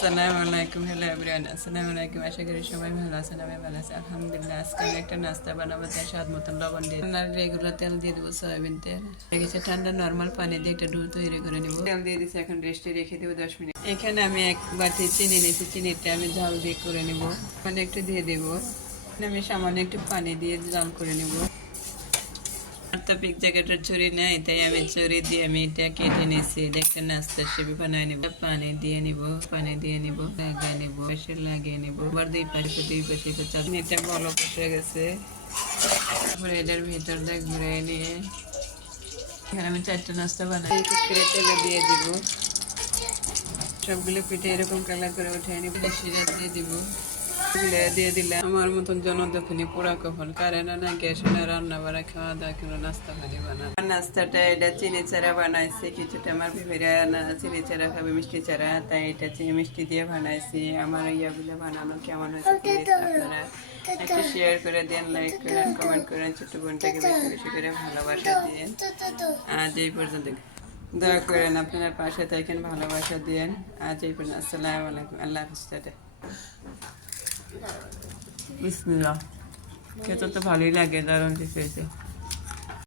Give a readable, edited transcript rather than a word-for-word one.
আসসালামু আলাইকুম, hello everyone. আসসালামু আলাইকুম, আশা করি সবাই ভালো আছেন। আমি ভালো আছি আলহামদুলিল্লাহ। আজকে আমি একটা নাস্তা বানাবো, তাই স্বাদ মতন লবণ দিয়ে আর রেগুলার তেল দিয়ে দেবো, সয়াবিন তেল রেখেছে ঠান্ডা নর্মাল পানি দিয়ে একটা ডো তৈরি করে নেবো। তেল দিয়ে দিচ্ছি, এখন রেস্টে রেখে দেবো 10 মিনিট। এখানে আমি এক বাটি চিনি নিয়েছি, চিনিটা আমি ঝাল দিয়ে করে নেবো, মানে একটু দিয়ে দেবো। আমি সামান্য একটু পানি দিয়ে জাল করে নেবো। আর তো পিক জ্যাকেটের ছুরি নেই, তাই আমি ছুরি দিয়ে আমি এটা কেটে নিছি। দেখতে নাস্তা হিসেবে বানাই নিব। পানি দিয়ে নিব, লাগিয়ে নিব, পাশে লাগিয়ে নিব। আবার দুই পাশে চাটনিটা বলো বসে গেছে। তারপরে এটার ভিতর দিয়ে ঘুরে নিয়ে এখানে আমি 4টা নাস্তা বানাই। করে তেলে দিয়ে দিব। সবগুলো পিঠে এরকম কালার করে উঠে নিব, সিরে দিয়ে দিব। দিয়ে দিলে আমার মতন জনদক্ষিণী পুরা কখন কারেন্ট না গ্যাস না রান্না বাড়া খাওয়া দাওয়া কোনো নাস্তা পানি বানানো। নাস্তাটা এটা চিনি চারা বানাইছি, কিছুটা আমার ভিভেরা না চিনি চারা খাবে মিষ্টি চারা, তাই এটা চিনি মিষ্টি দিয়ে বানাইছি। আমার ইয়াগুলো বানানো কেমন হয়েছে আপনারা একটু শেয়ার করে দেন, লাইক করেন, কমেন্ট করেন, ছোট্ট বোনটাকে বেশি বেশি করে ভালোবাসা দিন। আজ এই পর্যন্ত দয়া করেন, আপনারা পাশে থাকেন, ভালোবাসা দিয়েন। আজ এই পর্যন্ত, আসসালামু আলাইকুম, আল্লাহ হাফিজ। বিসমিল্লাহ। খেতে তো ভালোই লাগে, দারুণ কিছু হয়েছে।